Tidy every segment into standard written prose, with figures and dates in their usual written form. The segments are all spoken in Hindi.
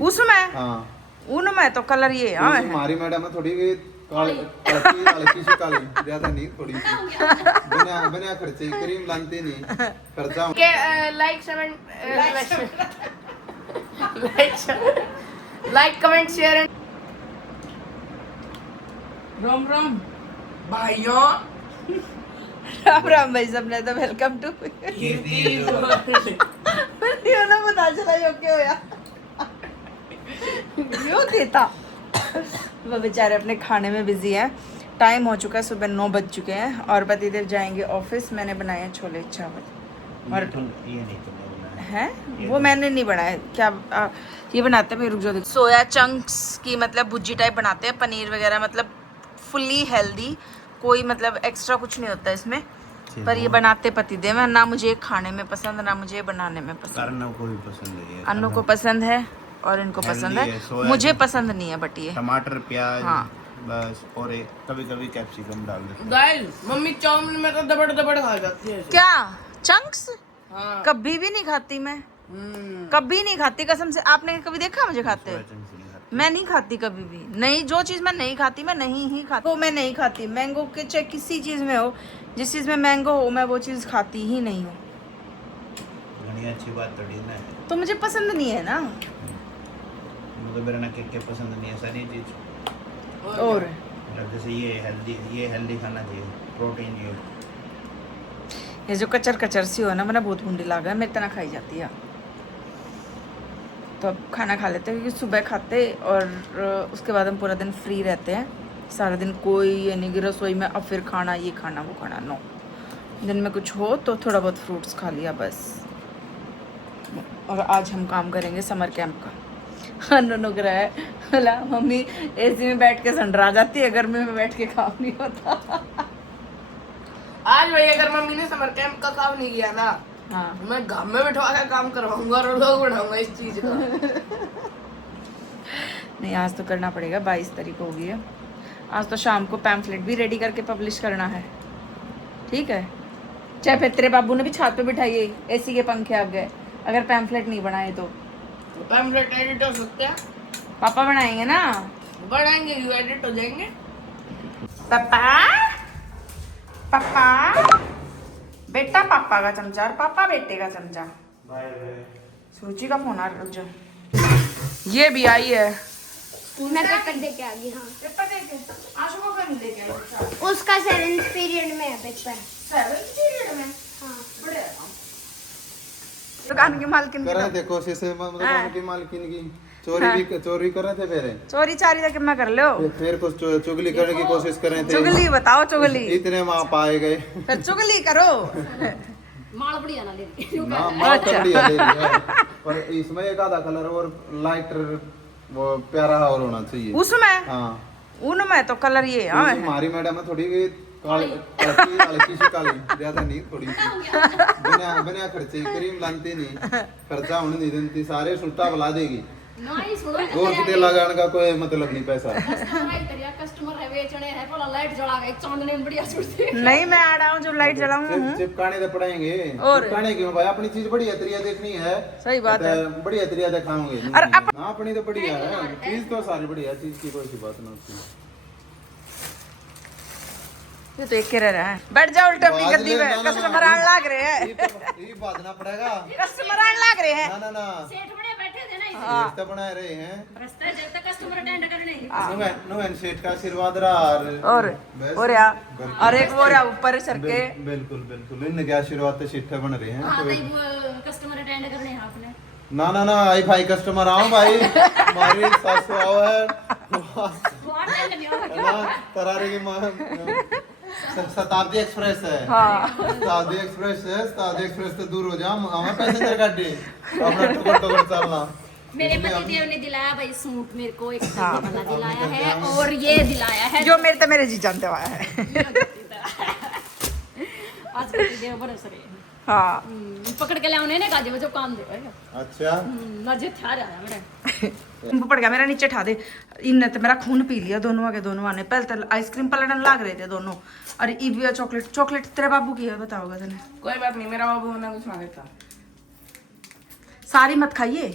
उसमें हाँ उनमें तो कलर ये हमारी मैडम है थोड़ी हल्की सी काली, ज्यादा नहीं, थोड़ी सी बिना बिना खर्चे क्रीम लानते नहीं खर्चा like comment share and Ram Ram भाइयों। राम राम भाई सबने तो वेलकम टू ना पता चला यो क्या होया यो देता वो बेचारे अपने खाने में बिजी हैं। टाइम हो चुका है, सुबह 9 बज चुके हैं और पतिदेव जाएंगे ऑफिस। मैंने बनाए छोले चावल और है वो मैंने नहीं बनाया, क्या ये बनाते हैं, रुक जाओ। सोया चंक्स की मतलब भुर्जी टाइप बनाते हैं, पनीर वगैरह, मतलब फुल्ली हेल्दी, कोई मतलब एक्स्ट्रा कुछ नहीं होता इसमें। पर ये बनाते पतिदेव हैं, ना मुझे खाने में पसंद ना मुझे बनाने में पसंद। अन्नू को पसंद है और इनको पसंद है, मुझे पसंद नहीं है। बट ये टमाटर प्याज हाँ बस, और एक कभी कभी कैप्सिकम डाल देते हैं। गाइस मम्मी चाउमीन में तो दबड़ दबड़ खा जाती है। क्या चंक्स? हाँ। कभी भी नहीं खाती मैं, कभी नहीं खाती कसम से। आपने कभी देखा मुझे खाते हुए? मैं नहीं खाती कभी भी, नहीं। जो चीज मैं नहीं खाती मैं नहीं ही खाती, वो मैं नहीं खाती। मैंगो के चाहे किसी चीज में हो, जिस चीज में मैंगो हो मैं वो चीज खाती ही नहीं हूँ। अच्छी बात थोड़ी ना है, तो मुझे पसंद नहीं है ना। मुझे मेरा ना क्या पसंद नहीं है सारी चीज। और मतलब जैसे ये हेल्दी खाना चाहिए, प्रोटीन ये। ये जो कचर कचर सी हो ना, मैंने बहुत भूंडी लागा है, मेरे तना खाई जाती है। तो अब खाना खा लेते हैं क्योंकि सुबह खाते और उसके बाद हम पूरा दिन फ्री रहते हैं। सारा दिन कोई ये नहीं कि रसोई में अब फिर खाना ये खाना वो खाना, नो। दिन में कुछ हो तो थोड़ा बहुत फ्रूट्स खा लिया बस। और आज हम काम करेंगे समर कैंप का। अनु ग्रह है बोला मम्मी एसी में बैठ के संडरा जाती है, गर्मी में बैठ के काम नहीं होता। आज भाई अगर मम्मी ने समर कैंप का काम नहीं किया ना, हाँ मैं घर में बिठवा के काम करवाऊंगा और लोग बढ़ाऊंगा इस चीज का। नहीं आज तो करना पड़ेगा, 22 तारीख हो गई है। आज तो शाम को पैम्फलेट भी रेडी करके पब्लिश करना है, ठीक है। चाहे फिर तेरे बाबू ने भी छत पे बिठाई एसी के पंखे आ गए, अगर पैम्फलेट नहीं बनाए तो पैम्फलेट एडिट हो सकते हैं, पापा बनाएंगे ना। बढ़ाएंगे यू एडिट हो जाएंगे। पापा पापा बेटा पापा का चमचा और पापा बेटे का चमचा। सूची का फोन आ रहा, रुक जाओ। ये भी आई है, मैं पेपर दे के आ गई। हाँ पेपर दे के आशु को कहीं लेके आई। उसका 7th पीरियड में है पेपर। 7th पीरियड में? हाँ बड़े दुकान की मालकिन कर रहे की थे कोशिश, दुकान की मालकिन की चोरी कर रहे थे फिर चोरी चारी तक मैं कर लो। फिर कुछ चुगली करने की कोशिश कर रहे थे। चुगली बताओ, चुगली इतने वहाँ पाए गए। फिर चुगली करो। माल बढ़िया ना ले ना माल तो बढ़िया ले लिया, पर इसमें एक आधा कलर और लाइटर वो प्यारा और होना चाहिए उसमें। हाँ उनमें तो कलर ये हमारी मैडम है थोड़ी हल्की सी काली, ज्यादा नहीं, थोड़ी सी बिना बिना खर्चे क्रीम लानते नहीं खर्चा होने नहीं देती, सारे सुल्टा बुला देगी और कितने लगाने का कोई मतलब नहीं पैसा। कस्टमर है बेचने है बोला लाइट जला के चांदनी में बढ़िया सुनते। नहीं मैं आ रहा हूँ, जब लाइट जलाऊंगा चिपकाने तो पड़ेंगे, और चिपकाने क्यों भाई, अपनी चीज बढ़िया तरीका देखनी है। सही बात है, बढ़िया तरीका दिखाओगे और ना, अपनी तो बढ़िया है चीज, तो सारी बढ़िया चीज की कोई सी बात नहीं होती। ये तो एक के रह रहा है। बैठ जाओ उल्टा अपनी गद्दी पे, कस्टमर आने लग रहे हैं। ये बांधना पड़ेगा, कस्टमर आने लग रहे हैं। ना ना ना सेठ बड़े बैठे थे ना हाँ। रिश्ता बना रहे हैं, रास्ते जब तक कस्टमर अटेंड करने नुवन सेठ का आशीर्वाद रहा और या और एक वो रहा ऊपर सर के। बिल्कुल बिल्कुल, इनके आशीर्वाद से सेठ बन रहे हैं। कस्टमर अटेंड करने हैं आपने। ना ना ना आई भाई कस्टमर आओ भाई, हमारी सासू आओ है ना, तरारे की शताब्दी एक्सप्रेस है। हाँ शताब्दी एक्सप्रेस है, शताब्दी एक्सप्रेस से दूर हो जाओ, हमें पैसेंजर गाड़ी अपना टुकड़ टुकड़ चलना। मेरे पतिदेव ने दिलाया भाई सूट, मेरे को एक वाला दिलाया है और ये दिलाया है जो मेरे जी जानते हुआ है। आज पतिदेव बड़े सरे हाँ पकड़ के लाने ने काजे जो काम दे। अच्छा मजे था रहा मेरे पड़ गया मेरा, नीचे ठा दे। इनने तो मेरा खून पी लिया, दोनों आगे दोनों आने। पहले तो आइसक्रीम पलटन लाग रहे थे दोनों, और ईविया चॉकलेट तेरे बाबू की है, बताओगा तूने? कोई बात नहीं, मेरा बाबू ना कुछ ना देता। सारी मत खाइए,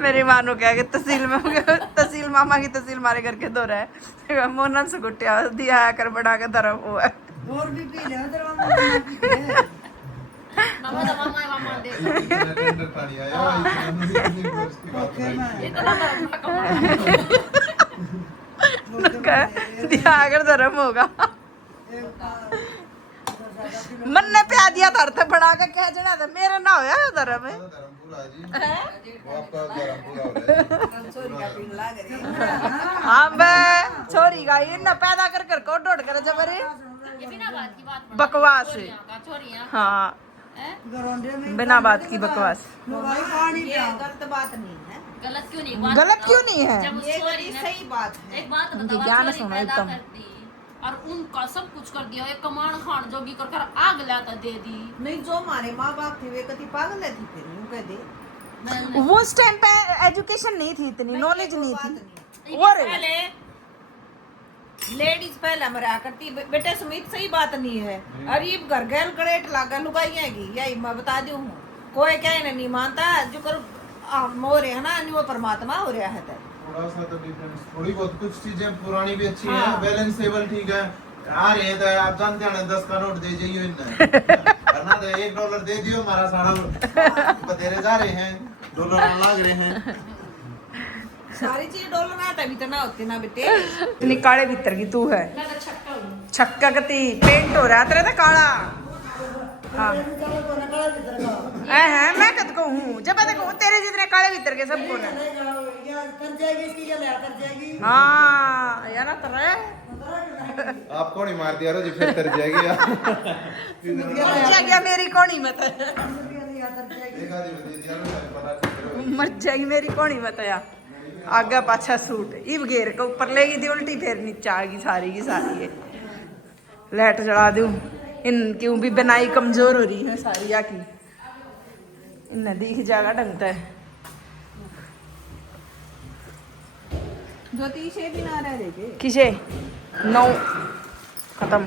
मेरी माँ ने क्या कि तहसील में तहसील मामा की तहसील मारे करके दो रहा है मोनन से गुटिया दिया कर बना के धर्म हुआ है। और भी पी ले उधर मामा पीते हैं। मामा तो मामा दे इतना टेंडर पानी आया इतनी वर्ष की बात है। इतना धर्म दिया कर धर्म होगा मन ने प्या दिया धरते बना के कह जना था मेरे ना होया धर्म है धर्मपुर आजी वो आपका धर्मपुर हो रहा है। छोरी का पीन लाग रही है। हाँ बे छोरी का ये न पैदा कर कर को डोड कर जबरे ये बिना बात की बात बकवास है। छोरियां हाँ गरोंडे में बिना बात की बकवास भाई पानी ये गलत बात नहीं है। गलत क्यों नहीं गलत क्यों नहीं है जब ये छोरी ने सही बात है। एक बात उनके बताओ ज्ञान छोरी सुनो पैदा एकदम। कर दी और उनका सब कुछ कर दिया एक कमान खान जोगी कर कर आग लाता दे दी नहीं जो हमारे माँ बाप थे वे कति पागल थी फिर यूं कह दे मैं- वो उस टाइम पे एजुकेशन नहीं थी इतनी नॉलेज नहीं बात थी नहीं। और पहले लेडीज पहले मरा करती बेटे सुमित सही बात नहीं है। अरीब घर गैल कड़ेट लागा लुगाइया की यही मैं बता दूं हूँ कोई क्या नहीं मानता जो कर हो रहे है ना वो परमात्मा हो रहा है थोड़ा सा तो डिफरेंस थोड़ी बहुत कुछ चीजें पुरानी भी अच्छी हाँ। हैं बैलेंसेबल ठीक है आ रहे हैं तो आप जानते हैं ना 10 का नोट दे जाइए इन्हें वरना तो $1 दे दियो हमारा सारा बतेरे जा रहे हैं डॉलर लग रहे हैं। सारी चीज डॉलर ना तभी तो ना होती ना बेटे। इतनी काले भीतर की तू है मैं तो छक्का हूँ छक्का कती पेंट हो रहा तेरा तो काला हाँ है मैं कद को हूँ जब मैं कहूँ तेरे जितने काले भीतर के सब कौन है हाँ या ना तर आपको नहीं मार दिया जी फिर कर जाएगी मर गया मेरी कौन हिम्मत है एक आदमी दे दिया ना पता नहीं मर जाएगी मेरी कौन हिम्मत है आगे पाछा सूट इब घेर के ऊपर लेगी दी उल्टी फिर नीचे आ गई सारी की सारी है लाइट जला दूं इन क्यों भी बनाई कमजोर हो रही है सारी आकी इन दिख जाएगा ढंगता है ज्योतिष भी ना रह देखे किसे 9 खत्म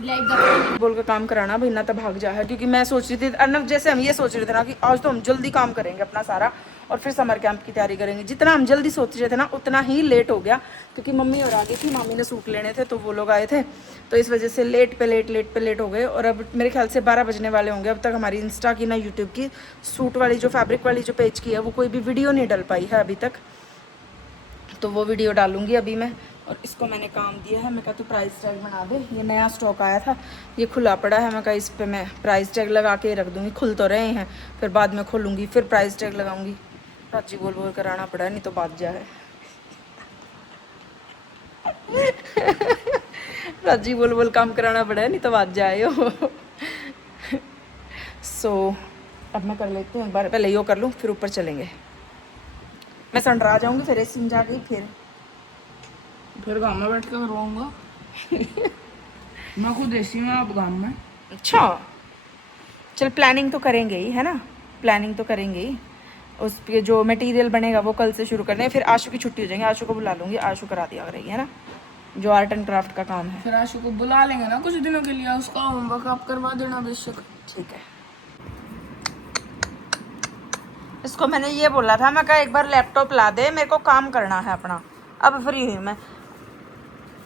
लाइक द बोल के काम कराना भाई ना तो भाग जा है क्योंकि मैं सोच रही थी अर्नब जैसे हम ये सोच रहे थे ना कि आज तो हम जल्दी काम करेंगे अपना सारा और फिर समर कैंप की तैयारी करेंगे जितना हम जल्दी सोच रहे थे ना उतना ही लेट हो गया क्योंकि मम्मी और आ गई थी मामी ने सूट लेने थे तो वो लोग आए थे तो इस वजह से लेट पे लेट हो गए और अब मेरे ख्याल से 12 बजने वाले होंगे अब तक हमारी इंस्टा की ना यूट्यूब की सूट वाली जो फैब्रिक वाली जो पेज की है वो कोई भी वीडियो नहीं डल पाई है अभी तक तो वो वीडियो डालूंगी अभी मैं और इसको मैंने काम दिया है मैं कहा तो प्राइस टैग बना दे ये नया स्टॉक आया था ये खुला पड़ा है मैं कहा इस पे मैं प्राइस टैग लगा के रख दूंगी खुल तो रहे हैं फिर बाद में खोलूंगी फिर प्राइस टैग लगाऊंगी राजी बोल कराना पड़ा नहीं तो बात जा है राजी बोल काम कराना पड़ा नहीं तो बात जाए हो सो अब मैं कर लेती हूँ एक बार पहले यो कर लूँ फिर ऊपर चलेंगे मैं संडरा जाऊंगी फिर ऐसी जा गई फिर गाँव में बैठ कर रोऊंगा मैं खुद ऐसी में आप गाँव में अच्छा चल प्लानिंग तो करेंगे ही है ना प्लानिंग तो करेंगे ही उस पे जो मटेरियल बनेगा वो कल से शुरू कर देंगे फिर आशु की छुट्टी हो जाएंगी आशु को बुला लूँगी आशु करा दिया करेगी है ना जो आर्ट एंड क्राफ्ट का काम है फिर आशु को बुला लेंगे ना कुछ दिनों के लिए उसका होमवर्क आप करवा देना बेशक ठीक है इसको मैंने ये बोला था मैं कहा एक बार लैपटॉप ला दे मेरे को काम करना है अपना अब फ्री हुई मैं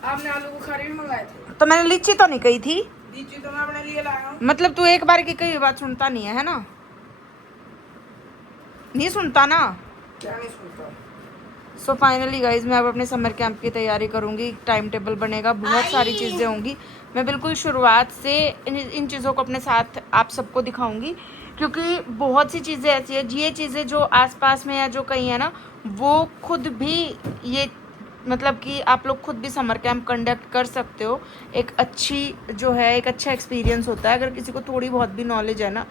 आपने आलू बुखारे भी मंगाए थे तो मैंने लीची तो नहीं कही थी लीची तो मैं अपने लिए लाया हूँ मतलब तू एक बार की कही बात सुनता नहीं है ना नहीं सुनता ना क्या नहीं सुनता सो फाइनली गाइज मैं अब अपने समर कैंप की तैयारी करूंगी टाइम टेबल बनेगा बहुत सारी चीज़ें होंगी मैं बिल्कुल शुरुआत से इन चीज़ों को अपने साथ आप सबको दिखाऊंगी क्योंकि बहुत सी चीज़ें ऐसी है ये चीज़ें जो आसपास में या जो कहीं है ना वो खुद भी ये मतलब कि आप लोग खुद भी समर कैंप कंडक्ट कर सकते हो एक अच्छी जो है एक अच्छा एक्सपीरियंस होता है अगर किसी को थोड़ी बहुत भी नॉलेज है ना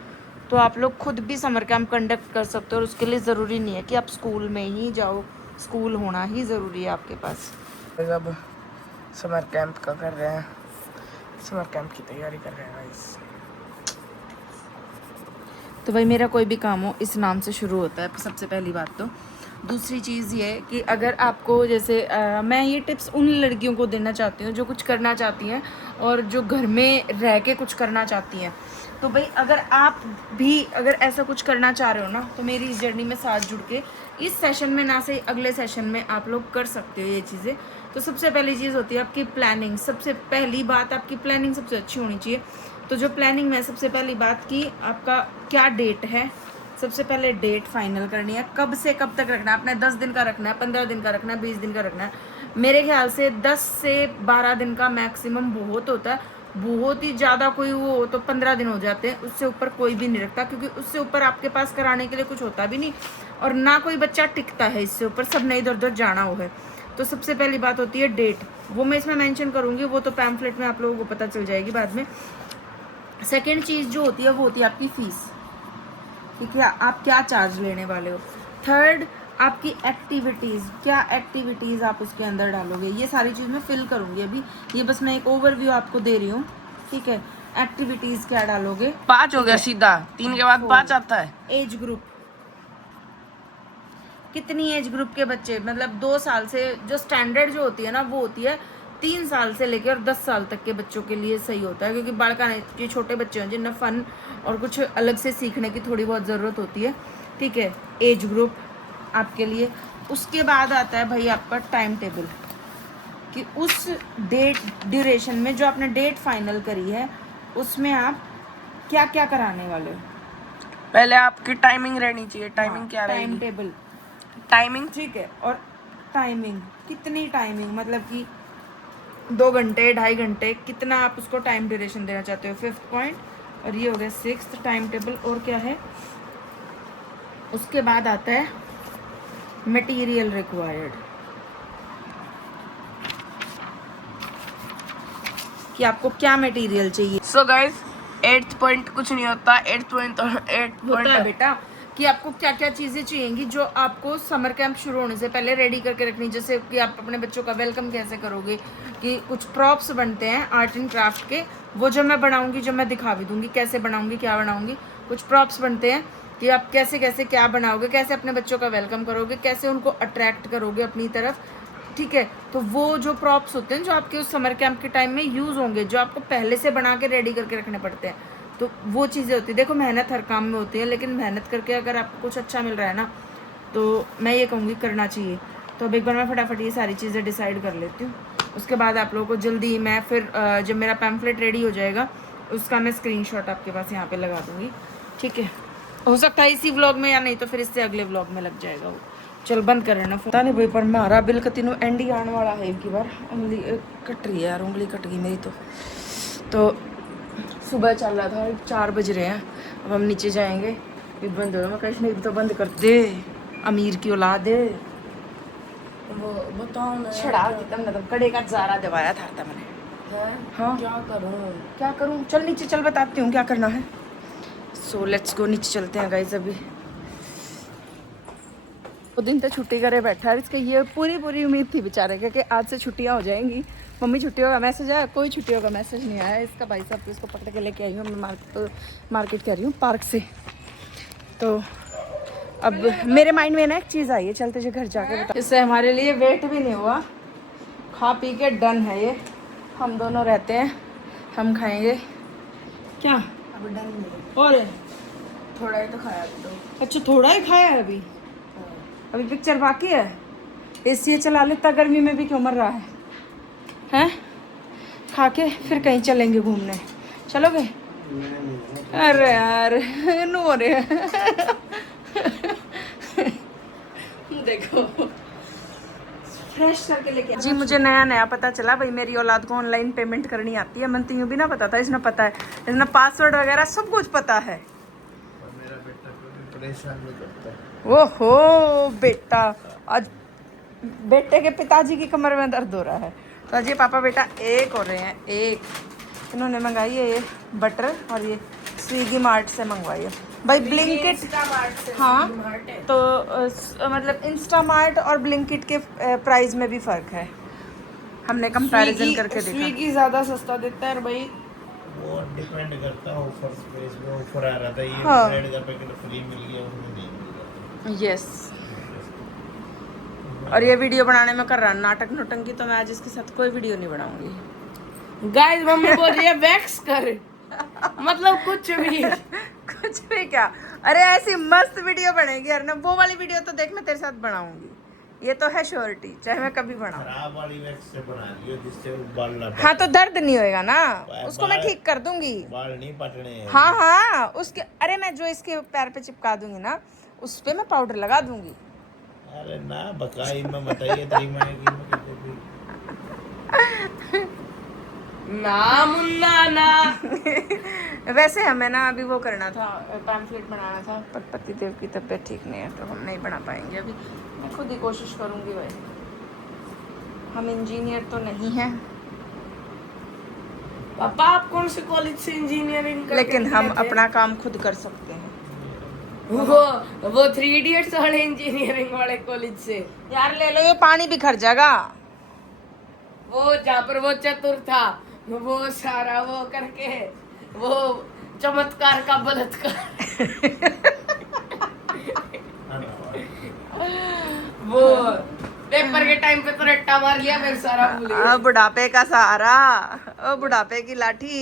तो आप लोग खुद भी समर कैंप कंडक्ट कर सकते हो और उसके लिए ज़रूरी नहीं है कि आप स्कूल में ही जाओ स्कूल होना ही ज़रूरी है आपके पास अब समर कैंप का कर रहे हैं समर कैंप की तैयारी कर रहे हैं गाइस तो भाई मेरा कोई भी काम हो इस नाम से शुरू होता है सबसे पहली बात तो दूसरी चीज़ ये है कि अगर आपको जैसे मैं ये टिप्स उन लड़कियों को देना चाहती हूँ जो कुछ करना चाहती हैं और जो घर में रह के कुछ करना चाहती हैं तो भाई अगर आप भी अगर ऐसा कुछ करना चाह रहे हो ना, तो मेरी इस जर्नी में साथ जुड़ के इस सेशन में ना से अगले सेशन में आप लोग कर सकते हो ये चीज़ें। तो सबसे पहली चीज़ होती है आपकी प्लानिंग। सबसे पहली बात आपकी प्लानिंग सबसे अच्छी होनी चाहिए। तो जो प्लानिंग में सबसे पहली बात की आपका क्या डेट है, सबसे पहले डेट फाइनल करनी है। कब से कब तक रखना है आपने? 10 दिन का रखना है, 15 दिन का रखना है, 20 दिन का रखना है। मेरे ख्याल से 10 से 12 दिन का मैक्सिमम बहुत होता है। बहुत ही ज़्यादा कोई वो हो तो 15 दिन हो जाते हैं, उससे ऊपर कोई भी नहीं रखता, क्योंकि उससे ऊपर आपके पास कराने के लिए कुछ होता भी नहीं और ना कोई बच्चा टिकता है इससे ऊपर, सब ने इधर उधर जाना हो है। तो सबसे पहली बात होती है डेट, वो मैं इसमें मेंशन करूँगी, वो तो पैम्फलेट में आप लोगों को पता चल जाएगी बाद में। सेकेंड चीज़ जो होती है वो होती है आपकी फ़ीस, ठीक है, आप क्या चार्ज लेने वाले हो। थर्ड आपकी एक्टिविटीज़, क्या एक्टिविटीज़ आप उसके अंदर डालोगे, ये सारी चीज़ मैं फिल करूँगी अभी। ये बस मैं एक ओवरव्यू आपको दे रही हूँ, ठीक है। एक्टिविटीज़ क्या डालोगे? 5 हो गया सीधा, 3 के बाद 5 आता है। एज ग्रुप, कितनी एज ग्रुप के बच्चे, मतलब 2 साल से जो स्टैंडर्ड जो होती है ना वो होती है 3 साल से लेकर और 10 साल तक के बच्चों के लिए सही होता है, क्योंकि बड़का जो छोटे बच्चे हैं जिन्हें फ़न और कुछ अलग से सीखने की थोड़ी बहुत ज़रूरत होती है, ठीक है। एज ग्रुप आपके लिए। उसके बाद आता है भाई आपका टाइम टेबल, कि उस डेट ड्यूरेशन में जो आपने डेट फाइनल करी है उसमें आप क्या क्या कराने वाले हो। पहले आपकी टाइमिंग रहनी चाहिए। टाइमिंग क्या टाइम रहेगी? टेबल, टाइमिंग ठीक है। और टाइमिंग कितनी टाइमिंग, मतलब कि 2 घंटे 2.5 घंटे, कितना आप उसको टाइम ड्यूरेशन देना चाहते हो। 5th पॉइंट, और ये हो गया 6th टाइम टेबल। और क्या है उसके बाद आता है मटेरियल रिक्वायर्ड, कि आपको क्या मटेरियल चाहिए। सो गाइस 8th पॉइंट कुछ नहीं होता। 8th पॉइंट और 8th होता है पॉइंट बेटा कि आपको क्या क्या चीज़ें चाहिएंगी जो आपको समर कैंप शुरू होने से पहले रेडी करके रखनी। जैसे कि आप अपने बच्चों का वेलकम कैसे करोगे, कि कुछ प्रॉप्स बनते हैं आर्ट एंड क्राफ्ट के, वो जो मैं बनाऊंगी, जो मैं दिखा भी दूंगी कैसे बनाऊंगी, क्या बनाऊंगी। कुछ प्रॉप्स बनते हैं कि आप कैसे कैसे क्या बनाओगे, कैसे अपने बच्चों का वेलकम करोगे, कैसे उनको अट्रैक्ट करोगे अपनी तरफ, ठीक है। तो वो जो प्रॉप्स होते हैं जो आपके उस समर कैंप के टाइम में यूज़ होंगे, जो आपको पहले से बना के रेडी करके रखने पड़ते हैं, तो वो चीज़ें होती है। देखो मेहनत हर काम में होती है, लेकिन मेहनत करके अगर आपको कुछ अच्छा मिल रहा है ना, तो मैं ये कहूँगी करना चाहिए। तो अब एक बार मैं फटाफट ये सारी चीज़ें डिसाइड कर लेती हूँ। उसके बाद आप लोगों को जल्दी मैं फिर जब मेरा पैम्फलेट रेडी हो जाएगा उसका मैं स्क्रीनशॉट आपके पास यहाँ पे लगा दूँगी, ठीक है। हो सकता है इसी व्लॉग में, या नहीं तो फिर इससे अगले व्लॉग में लग जाएगा वो। चल बंद कर रहे ना, पता नहीं भाई पर मारा बिल कतीनों एंडी आने वाला है। एक बार उंगली कट रही है यार, उंगली कट गई मेरी। तो सुबह चल रहा था, 4 बज रहे हैं, अब हम नीचे जाएंगे। ये बंद हो रहा, मैं कहीं तो बंद कर दे, अमीर की औलाद दे वो बताओ ना छड़ा तब ना, तब कड़े का जारा दबाया था मैंने। हाँ क्या करूं? क्या करूँ, चल नीचे चल, बताती हूँ क्या करना है। सो लेट्स गो, नीचे चलते हैं गाइस। अभी 2 दिन तक छुट्टी करे बैठा है, इसके ये पूरी उम्मीद थी बेचारे के कि आज से छुट्टियाँ हो जाएंगी, मम्मी छुट्टियों का मैसेज आया, कोई छुट्टियों का मैसेज नहीं आया। इसका भाई साहब तो इसको पकड़ के लेके आई हूँ मैं मार्केट कह रही हूँ, पार्क से। तो अब मेरे माइंड में ना एक चीज़ आई है, चलते जो घर जाके बता। इससे हमारे लिए वेट भी नहीं हुआ, खा पी के डन है ये। हम दोनों रहते हैं, हम खाएंगे क्या अब डन नहीं, और थोड़ा ही तो खाया तो। अच्छा थोड़ा ही खाया है अभी, अभी पिक्चर बाकी है। एसी चला लेता, गर्मी में भी क्यों मर रहा है, हैं? खा के फिर कहीं चलेंगे घूमने, चलोगे? अरे यार नो हो रहे देखो फ्रेश करके लेके जी। मुझे नया पता चला भाई, मेरी औलाद को ऑनलाइन पेमेंट करनी आती है। मन तो यूँ भी ना पता था, इसने पता है, इसने पासवर्ड वगैरह सब कुछ पता है। मेरा बेटा परेशान नहीं करता। ओहो बेटा, आज बेटे के पिताजी की कमर में दर्द हो रहा है। तो आज ये पापा बेटा एक हो रहे हैं, एक इन्होंने मंगाई है ये बटर, और ये स्विगी मार्ट से मंगवाई है भाई। ब्लिंकिट, हाँ तो मतलब इंस्टा मार्ट और ब्लिंकिट के प्राइस में भी फ़र्क है, हमने कंपैरिजन करके देखा। स्विगी ज़्यादा सस्ता देता है भाई, वो डिपेंड करता है ऑफर पे, इसमें ऑफर आ रहा था, ये हाँ। ब्रेड का पैकेट फ्री मिल गया, उसमें नहीं मिल रहा। यस, और ये वीडियो बनाने में कर रहा है नाटक नोटंकी, तो मैं आज इसके साथ कोई वीडियो नहीं बनाऊंगी। गाइस मम्मी बोल रही है वैक्स कर, मतलब कुछ भी। कुछ भी क्या, अरे ऐसी मस्त वीडियो बनेगी यार ना, वो वाली वीडियो तो देख मैं तेरे साथ बनाऊंगी, ये तो है श्योरिटी, चाहे मैं कभी बनाऊं। खराब वाली वैक्स से बना लियो जिससे वो बाल ना हाँ तो दर्द नहीं होएगा ना, बाल- उसको मैं ठीक कर दूंगी। बाल नहीं पटने हैं। हाँ हाँ उसके, अरे मैं जो इसके पैर पे चिपका दूंगी ना, उस पे मैं पाउडर लगा दूंगी। अरे ना बकाई में बताइए तेरी माँ की मैं कितने भी ना मुन्ना ना। वैसे हमें ना अभी वो करना था, पैम्फलेट बनाना था, पर पति देव की तबीयत ठीक नहीं है तो हम नहीं बना पाएंगे अभी। मैं खुद ही कोशिश करूंगी भाई, हम इंजीनियर तो नहीं हैं, पापा आप कौन से कॉलेज से इंजीनियरिंग लेकिन हम अपना काम खुद कर सकते हैं। वो 3 इडियट्स वाले इंजीनियरिंग वाले कॉलेज से। यार ले लो, ये पानी बिखर जाएगा। वो जहाँ पर वो चतुर था, वो सारा वो करके वो चमत्कार का बलात्कार वो पेपर के टाइम पे तो रट्टा मार लिया, फिर सारा भूल गया। बुढ़ापे का सहारा, ओ बुढ़ापे की लाठी,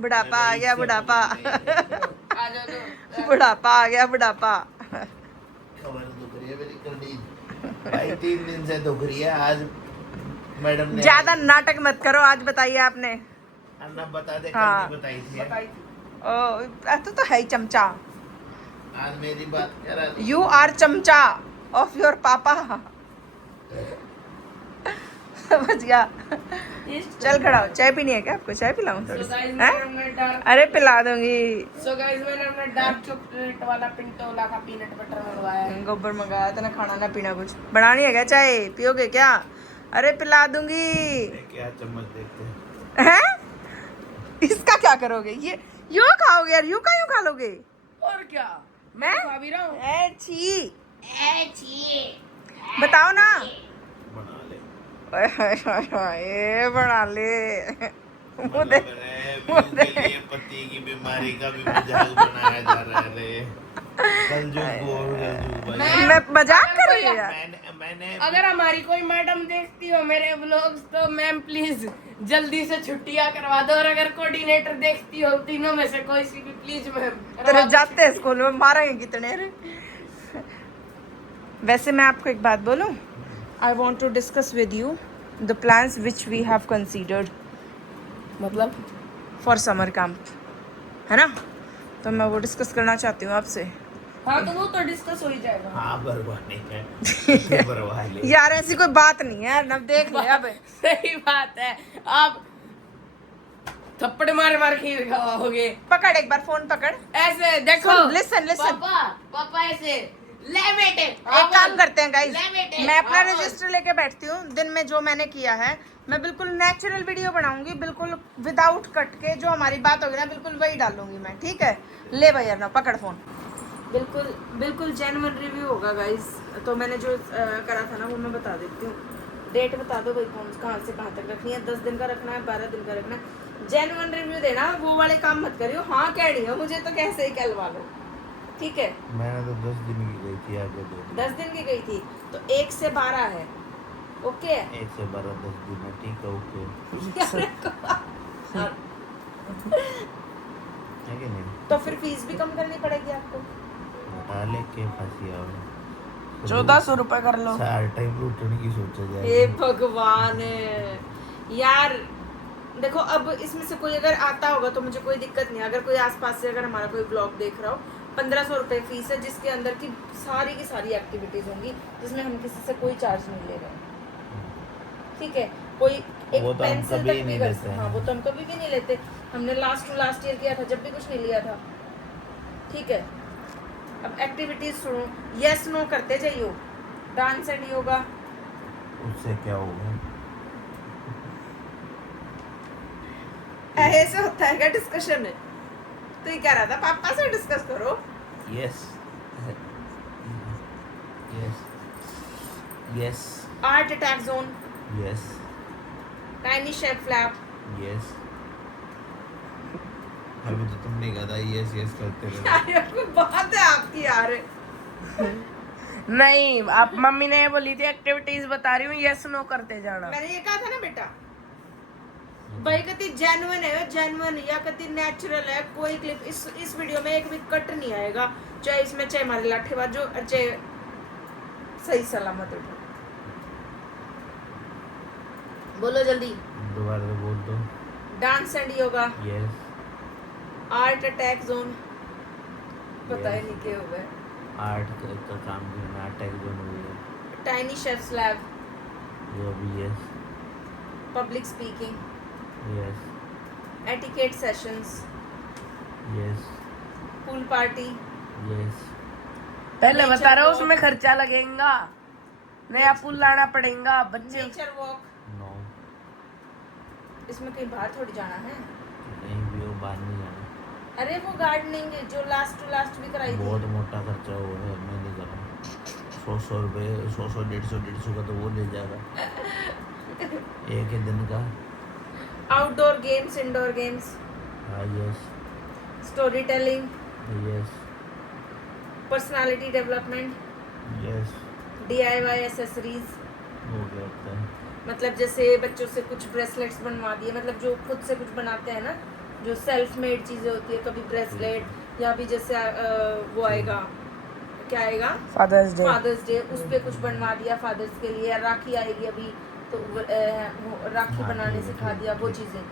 बुढ़ापा आ गया बुढ़ापा। आ जाओ तो। बुढ़ापा आ गया बुढ़ापा। खबर दुख रही है मेरी करनी भाई 3 दिन से दुख रही है। आज मैडम ने ज्यादा नाटक मत करो, आज बताइए आपने। अन्ना बता दे हाँ। कल बताई थी ओ तो है ही चमचा, आज मेरी बात करा दी। यू आर चमचा ऑफ योर पापा। समझ गया। चल खड़ा हो, चाय पीनी है क्या आपको? चाय पिलाऊं थोड़ी सी? हैं? अरे पिला दूंगी। सो गाइस मैंने अपना डार्क चॉकलेट वाला पिंटोला का पीनट बटर मंगवाया है। गोबर मंगाया था ना, खाना ना पीना कुछ। बनानी है क्या चाय? पियोगे क्या? अरे पिला दूंगी। क्या चम्मच देखते हैं हैं? इसका क्या करोगे? ये यूं खाओगे यार, यूं खा लोगे? और क्या, मैं खा भी रहा हूँ। ए छी, बताओ ना। बना ले ओए होए होए होए, बना ले। मुँह दे। मतलब रे, के लिए पति की बीमारी का भी मजाक बनाया जा रहा है रे। कल जो भाई मैं मजाक कर रही हूँ यार। मैंने अगर हमारी कोई मैडम देखती हो मेरे व्लॉग्स तो मैम प्लीज जल्दी से छुट्टियां करवा दो, और अगर कोऑर्डिनेटर देखती हो तीनों में से कोई सी भी प्लीज मैम तेरे जाते हैं स्कूल में मारेंगे कितने रे। वैसे मैं आपको एक बात बोलूं, I want to discuss with you the plans which we have considered, मतलब फॉर समर कैंप, है ना? तो मैं वो डिस्कस करना चाहती हूँ आपसे। हाँ तो वो तो डिस्कस हो ही जाएगा। हाँ बरवा नहीं है बरवा ले यार ऐसी कोई बात नहीं है ना, देख ले अब। सही बात है, आप थप्पड़ मार मार खीर खवाओगे। पकड़ एक बार फोन पकड़। ऐसे देखो, लिसन लिसन, पापा ऐसे ले बेटे। एक काम करते हैं गाइस, ले बेटे, मैं अपना आवाज। रजिस्टर लेके बैठती हूँ। दिन में जो मैंने किया है मैं बिल्कुल नेचुरल वीडियो बनाऊंगी, बिल्कुल विदाउट कट के। जो हमारी बात होगी ना बिल्कुल वही डालूंगी मैं, ठीक है? ले भैया ना पकड़ फोन। बिल्कुल बिल्कुल जेन्युइन रिव्यू होगा गाइस। तो मैंने जो करा था ना वो मैं बता देती हूँ। डेट बता दो भाई, कौन कहाँ से कहाँ तक रखनी है? 10 दिन का रखना है, 12 दिन का रखना है? जेन्युइन रिव्यू देना, वो वाले काम मत करियो। हाँ कह रही हो मुझे तो कैसे ही कहलवा लो, ठीक है? मैंने तो 10 दिन की गई थी आगे 10 दिन की गई थी तो 1 से 12 है, ओके? 1 से 12 10 दिन है, ठीक है ओके है कि नहीं? तो फिर फीस भी कम करनी पड़ेगी आपको। बता ले के फंसी आओ 1400 रुपए कर लो। सार टाइम लूटने की सोचा जाए। हे भगवान यार, देखो अब इसमें से कोई अगर आता होगा तो मुझे कोई दिक्कत नहीं। अगर कोई आसपास से अगर हमारा कोई ब्लॉग देख रहा हो, 1500 रुपये फीस है, जिसके अंदर की सारी एक्टिविटीज होंगी, जिसमें हम किसी से कोई चार्ज नहीं ले रहे हैं, ठीक है? कोई एक वो तो हम पेंसिल कभी तक नहीं भी लेते हैं। हाँ वो तो हम कभी भी नहीं लेते। हमने लास्ट ईयर किया था जब भी कुछ नहीं लिया था, ठीक है? अब एक्टिविटीज सुनो, यस नो करते जाइयो। डांस एंड योगा, उससे क्या होगा? ऐसे होता है क्या डिस्कशन? तो ये कह रहा था पापा से डिस्कस करो। Yes yes yes art attack zone, yes tiny chef flap, yes अभी तो तुमने कहा था यस यस करते रहो। यार कोई बात है आपकी यार। नहीं, आप मम्मी ने बोली थी एक्टिविटीज बता रही हूँ, यस नो करते जाना। मैंने ये कहा था ना बेटा। भाई कति जेन्युइन है, जेन्युइन या कति नेचुरल है। कोई क्लिप इस वीडियो में एक भी कट नहीं आएगा, चाहे इसमें चाहे हमारे लाठेबाज जो चाहे सही सलामत उठो। बोलो जल्दी। दोबारा बोल दो। Dance and yoga, yes. Art attack zone, पता ही नहीं क्या हुआ है। आर्ट का काम भी नाटक जो हुई है टाइनी शेफ्स लैब, वो भी yes public speaking, yes etiquette sessions, yes pool party. Yes. पहले Nature बता रहा हूँ walk. उसमें खर्चा लगेगा, नया पुल लाना पड़ेगा बच्चे। नेचर वॉक, नो, इसमें कहीं बाहर थोड़ी जाना है। कहीं भी वो बाहर नहीं जाना। अरे वो गार्डनिंग जो लास्ट टू लास्ट भी कराई थी। बहुत मोटा खर्चा वो है, मैं नहीं कर रहा। 100 रुपये 100 150 का तो वो ले जाएगा एक ही दिन का। आउटडोर गेम्स, इंडोर गेम्स, हाँ yes story telling, yes personality development, yes. DIY accessories. हो गया होता है। मतलब जैसे बच्चों से कुछ ब्रेसलेट्स बनवा दिए, मतलब जो खुद से कुछ बनाते हैं ना, जो सेल्फ मेड चीजें होती है, कभी ब्रेसलेट या भी जैसे वो आएगा, क्या आएगा, फादर्स डे। फादर्स डे, उस पे कुछ बनवा दिया फादर्स के लिए। राखी आएगी अभी तो राखी बनाने सिखा दिया, वो चीजें।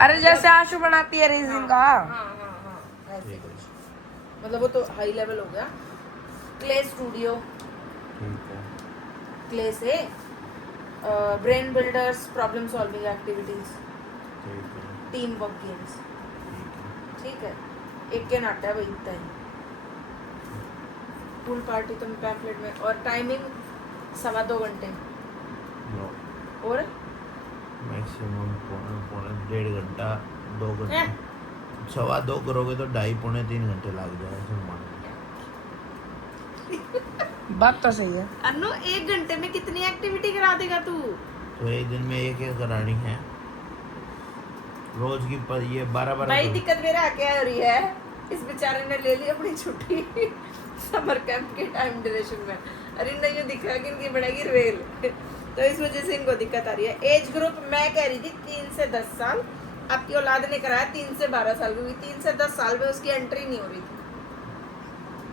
अरे जैसे आशु बनाती है रेजिन का। हाँ ऐसे कुछ, मतलब वो तो हाई लेवल हो गया। क्ले स्टूडियो, ठीक है क्ले से brain builders, problem solving activities, ठीक है टीम वर्क गेम्स। ठीक है। ठीक है, एक के नाटा है भाई, इतना ही। पूल पार्टी तो पैम्फलेट में, और टाइमिंग 2.25 घंटे नो, और मैक्सिमम पौने 1.5 घंटा 2 घंटे। हैं? 2.25 करोगे तो 2.5 पौने 3 घंटे लग जाएगा सब मान लो। बात तो सही है। अनु 1 घंटे में कितनी एक्टिविटी करा देगा तू? तो एक दिन में एक करानी है, रोज की पर ये 12 भाई दिक्कत मेरा क्या हो रही है, इस बेचारे ने ले ली अपनी छुट्टी समर कैंप के टाइम ड्यूरेशन में। अरे नहीं, ये दिख रहा है कि इनकी बढ़ेगी रेल तो इस वजह से इनको दिक्कत आ रही है। एज ग्रुप मैं कह रही थी 3 से 10 साल, आपकी औलाद ने कराया 3 से 12 साल, क्योंकि 3 से 10 साल में उसकी एंट्री नहीं हो रही थी।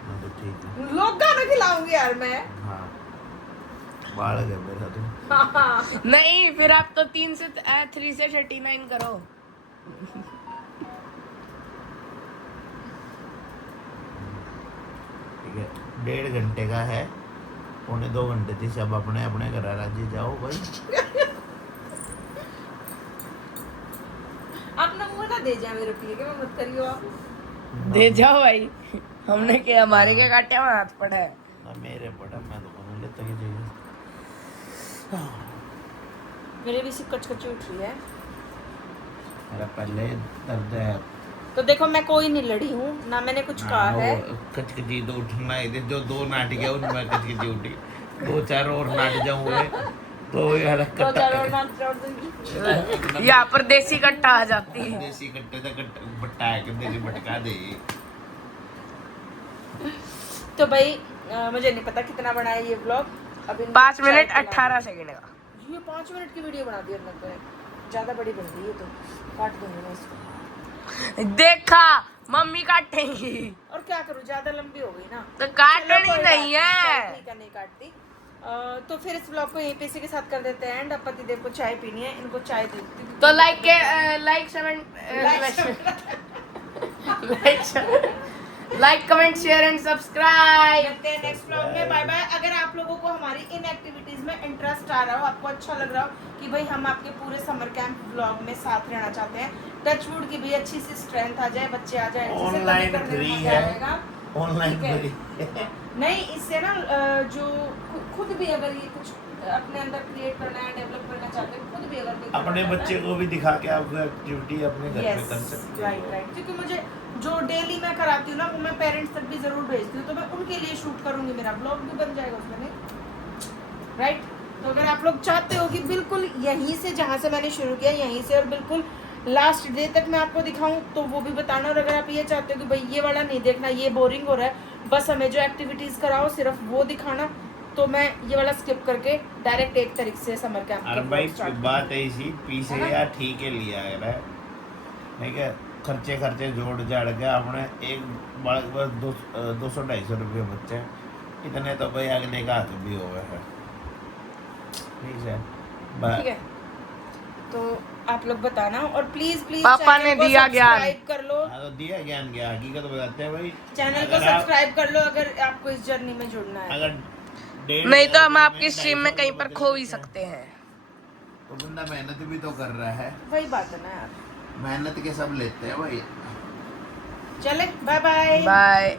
हाँ तो ठीक है। लोग गाना खिलाऊंगी यार मैं। हाँ बालक है मेरा तो। हाँ नहीं, फिर आप तो 3 से 39 करो। ठीक है, 1.5 घंटे का है, पौने 2 घंटे थी। सब अपने अपने घर राजी जाओ भाई। अपना मुंह ना दे जाए मेरे पिए के, मैं मत करियो आप। दे जाओ भाई, हमने क्या, हमारे क्या काटे में हाथ पड़ा है। ना मेरे पड़ा, मैं तो कौन लेता ही चाहिए। मेरे भी सिर कचकची उठ रही है। मेरा पहले दर्द है। तो देखो मैं कोई नहीं लड़ी हूँ ना, मैंने कुछ कहा है। कचकची तो उठना है, जो 2 नाटक है उनमें कचकची उठी। 2-4 और नाट जाऊंगे तो यार दो चार और नाम छोड़ दूंगी। यहाँ पर देसी कट्टा आ जाती है। देसी कट्टे का बट्टा के देसी बटका दे। तो भाई मुझे नहीं पता कितना बना है ये व्लॉग। अभी 5 मिनट 18 सेकंड का। ये 5 मिनट की वीडियो बना दी लगता है, ज्यादा बड़ी बन रही है तो काट दूंगी मैं इसको। देखा, मम्मी काटेंगी और क्या करूँ, ज्यादा लंबी हो गई ना। तो चलो, काटनी कोई नहीं बात है। ठीक है, नहीं काटती। तो फिर इस व्लॉग को यहीं पे इसी के साथ कर देते हैं एंड। अब पतिदेव को चाय पीनी है, इनको चाय देती हूँ। तो like comment share and subscribe. मिलते हैं नेक्स्ट व्लॉग में। Bye bye. अगर आप लोगों को हमारी इन एक्टिविटीज में इंटरेस्ट आ रहा हो, आपको अच्छा लग रहा हो कि भाई हम आपके पूरे समर कैंप व्लॉग में साथ रहना चाहते हैं, टचवुड की भी अच्छी सी स्ट्रेंथ आ जाए, बच्चे आ जाए, अच्छे से ऑनलाइन करने में फ्री मजा है। आएगा। ऑनलाइन ठीक है। फ्री। नहीं, इससे ना जो खुद भी अगर ये कुछ अपने अंदर क्रिएट करना है, डेवलप करना चाहते हैं, खुद भी अगर कोई अपने करना बच्चे चाहता को भी दिखा के आप एक्टिविटी अपने घर है, पे कर yes, सकते राइट हो। राइट। क्योंकि मुझे जो डेली मैं कराती हूँ ना, वो मैं पेरेंट्स तक भी जरूर भेजती हूँ, तो मैं उनके लिए शूट करूंगी, मेरा ब्लॉग भी बन जाएगा उसमें, नहीं राइट। तो अगर आप लोग चाहते हो कि बिल्कुल यहीं से, जहाँ से मैंने शुरू किया यहीं से और बिल्कुल लास्ट डे तक मैं आपको दिखाऊं, तो वो भी बताना। और अगर आप ये चाहते हो कि भाई ये वाला नहीं देखना, ये बोरिंग हो रहा है, बस हमें जो एक्टिविटीज़ कराओ सिर्फ वो दिखाना, तो मैं ये वाला स्किप करके डायरेक्ट 1 तारीख से समर कैंप अरे भाई बात ऐसी पीछे यार ठीक है लिया है ठीक है खर्चे जोड़ जाड़ के आपने एक बस 200-250 रुपये बच्चे इतने तो भाई अगले का हाथ भी हो गए हैं ठीक है ठीक है तो आप लोग बताना और प्लीज पापा ने दिया ज्ञान। सब्सक्राइब कर लो हाँ तो दिया ज्ञान क्या हकीकत बताते हैं भाई चैनल को अगर आप- सब्सक्राइब कर लो अगर आपको इस जर्नी में जुड़ना है अगर नहीं तो हम आपकी स्ट्रीम में कहीं पर खो भी सकते हैं। तो बंदा मेहनत भी तो कर रहा है वही बात है ना यार मेहनत के सब लेते हैं भाई चले बाय बाय बाय।